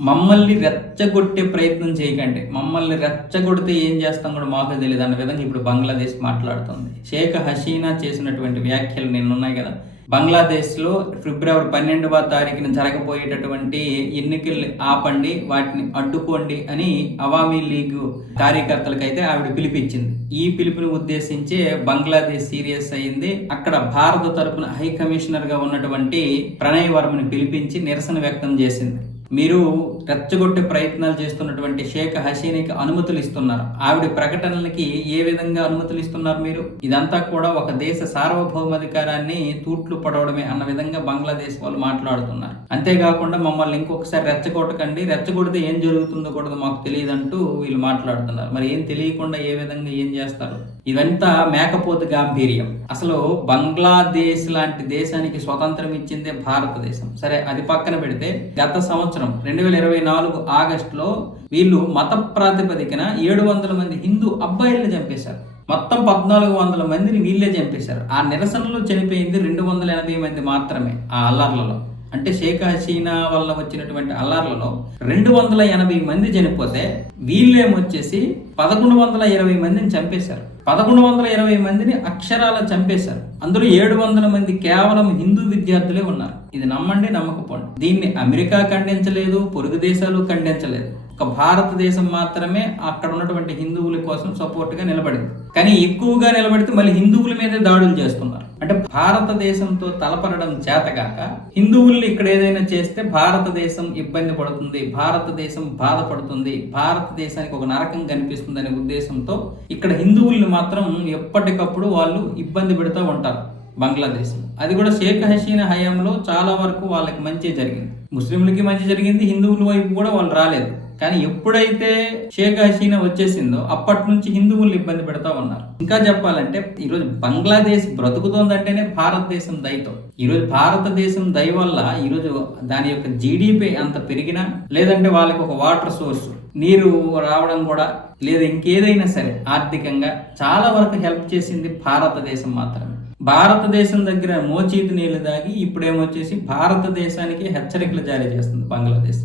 మమ్మల్ని రెచ్చగొట్టే ప్రయత్నం చేయకండి. మమ్మల్ని రెచ్చగొడితే ఏం చేస్తాం కూడా మాకు తెలియదు. అన్న విధంగా ఇప్పుడు బంగ్లాదేశ్ మాట్లాడుతుంది. షేక్ హసీనా చేసినటువంటి వ్యాఖ్యలు నిన్నున్నాయి కదా. బంగ్లాదేశ్లో ఫిబ్రవరి పన్నెండవ తారీఖున జరగబోయేటటువంటి ఎన్నికలు ఆపండి వాటిని అడ్డుకోండి అని అవామీ లీగ్ కార్యకర్తలకైతే ఆవిడ పిలిపించింది. ఈ పిలుపుని ఉద్దేశించే బంగ్లాదేశ్ సీరియస్ అయింది అక్కడ భారత తరపున హై కమిషనర్గా ఉన్నటువంటి ప్రణయ్ వర్మని పిలిపించి నిరసన వ్యక్తం చేసింది. మీరు రెచ్చగొట్టే ప్రయత్నాలు చేస్తున్నటువంటి షేక్ హసీనికి అనుమతులు ఇస్తున్నారు. ఆవిడ ప్రకటనలకి ఏ విధంగా అనుమతులు ఇస్తున్నారు మీరు? ఇదంతా కూడా ఒక దేశ సార్వభౌమాధికారాన్ని తూట్లు పడవడమే అన్న విధంగా బంగ్లాదేశ్ వాళ్ళు మాట్లాడుతున్నారు. అంతేకాకుండా మమ్మల్ని ఇంకొకసారి రెచ్చగొట్టకండి. రెచ్చగొడితే ఏం జరుగుతుందో కూడా మాకు తెలియదంటూ వీళ్ళు మాట్లాడుతున్నారు. మరి ఏం తెలియకుండా ఏ విధంగా ఏం చేస్తారు? ఇదంతా మేకపోతు గాంభీర్యం. అసలు బంగ్లాదేశ్ లాంటి దేశానికి స్వతంత్రం ఇచ్చిందే భారతదేశం. సరే అది పక్కన పెడితే గత సంవత్సరం రెండు వేల ఇరవై నాలుగు ఆగస్టులో వీళ్ళు మత ప్రాతిపదికన ఏడు వందల మంది హిందూ అబ్బాయిల్ని చంపేశారు. మొత్తం పద్నాలుగు వందల మందిని వీళ్ళే చంపేశారు. ఆ నిరసనలో చనిపోయింది రెండు వందల ఎనభై మంది మాత్రమే ఆ అల్లర్లలో. అంటే షేక్ హసీనా వల్ల వచ్చినటువంటి అల్లార్లలో రెండు వందల ఎనభై మంది చనిపోతే వీళ్ళేమొచ్చేసి పదకొండు వందల ఇరవై మందిని చంపేశారు. పదకొండు వందల ఇరవై మందిని అక్షరాల చంపేశారు. అందులో ఏడు వందల మంది కేవలం హిందూ విద్యార్థులే ఉన్నారు. ఇది నమ్మండి నమ్మకపోండి. దీన్ని అమెరికా ఖండించలేదు పొరుగు దేశాలు ఖండించలేదు. ఒక భారతదేశం మాత్రమే అక్కడ ఉన్నటువంటి హిందువుల కోసం సపోర్ట్గా నిలబడింది. కానీ ఎక్కువగా నిలబడితే మళ్ళీ హిందువుల మీదే దాడులు చేస్తున్నారు. అంటే భారతదేశంతో తలపడడం చేతగాక హిందువుల్ని ఇక్కడ ఏదైనా చేస్తే భారతదేశం ఇబ్బంది పడుతుంది భారతదేశం బాధపడుతుంది భారతదేశానికి ఒక నరకం కనిపిస్తుంది అనే ఉద్దేశంతో ఇక్కడ హిందువుల్ని మాత్రం ఎప్పటికప్పుడు వాళ్ళు ఇబ్బంది పెడుతూ ఉంటారు. బంగ్లాదేశ్. అది కూడా షేక్ హసీనా హయాంలో చాలా వరకు వాళ్ళకి మంచి జరిగింది. ముస్లింలకి మంచి జరిగింది హిందువుల వైపు కూడా వాళ్ళు రాలేదు. కానీ ఎప్పుడైతే షేక్ హసీనా వచ్చేసిందో అప్పటి నుంచి హిందువులు ఇబ్బంది పెడతా ఉన్నారు. ఇంకా చెప్పాలంటే ఈరోజు బంగ్లాదేశ్ బ్రతుకుతోందంటేనే భారతదేశం దయతో ఈరోజు భారతదేశం దయ వల్ల ఈరోజు దాని యొక్క జీడిపి అంత పెరిగినా లేదంటే వాళ్ళకి ఒక వాటర్ సోర్స్ నీరు రావడం కూడా లేదా ఇంకేదైనా సరే ఆర్థికంగా చాలా వరకు హెల్ప్ చేసింది భారతదేశం మాత్రమే. భారతదేశం దగ్గర మోచీతి నీళ్ళు దాగి ఇప్పుడేమొచ్చేసి భారతదేశానికి హెచ్చరికలు జారీ చేస్తుంది బంగ్లాదేశ్.